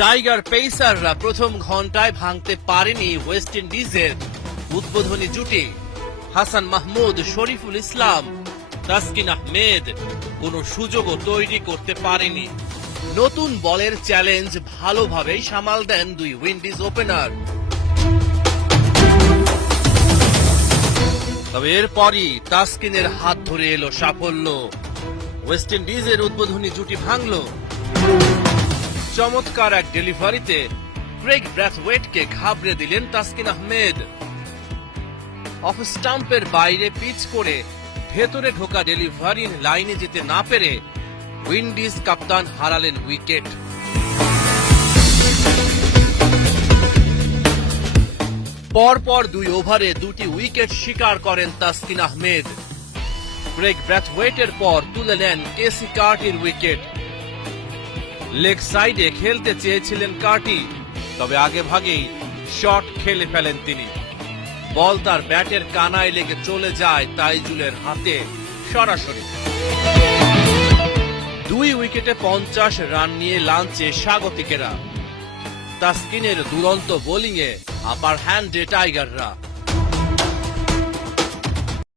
Tiger পেসাররা প্রথম ঘন্টায় ভাঙতে পারেনি ওয়েস্ট ইন্ডিজের উদ্বোধনী জুটি। হাসান মাহমুদ, শরীফুল ইসলাম, তাসকিন আহমেদ কোনো সুযোগও তৈরি করতে পারেনি। নতুন বলের চ্যালেঞ্জ ভালোভাবেই সামাল দেন দুই উইন্ডিজ ওপেনার। তবে এরপরই তাসকিনের হাত ধরে এলো সাফল্য। ওয়েস্ট ইন্ডিজের উদ্বোধনী জুটি ভাঙল। চমৎকার এক ডেলিভারিতে ক্রেগ ব্র্যাথওয়েটকে ঘাবড়ে দিলেন তাসকিন আহমেদ। অফ স্টাম্পের বাইরে পিচ করে ভেতরে ঢোকা ডেলিভারি লাইনে যেতে না পেরে উইন্ডিজ কাপ্তান হারালেন উইকেট। পরপর দুই ওভারে দুটি উইকেট শিকার করেন তাসকিন আহমেদ। ক্রেগ ব্র্যাথওয়েটের পর তুলে নেন কেসি কার্টির উইকেট। লেগ সাইডে খেলতে চেয়েছিলেন কার্টি, তবে আগে ভাগেই শট খেলে ফেলেন তিনি। বল তার ব্যাটের কানায় লেগে চলে যায় তাইজুলের হাতে সরাসরি। দুই উইকেটে পঞ্চাশ রান নিয়ে লাঞ্চে স্বাগতিকেরা। তাস্কিনের দুরন্ত বোলিংয়ে আপার হ্যান্ডে টাইগাররা।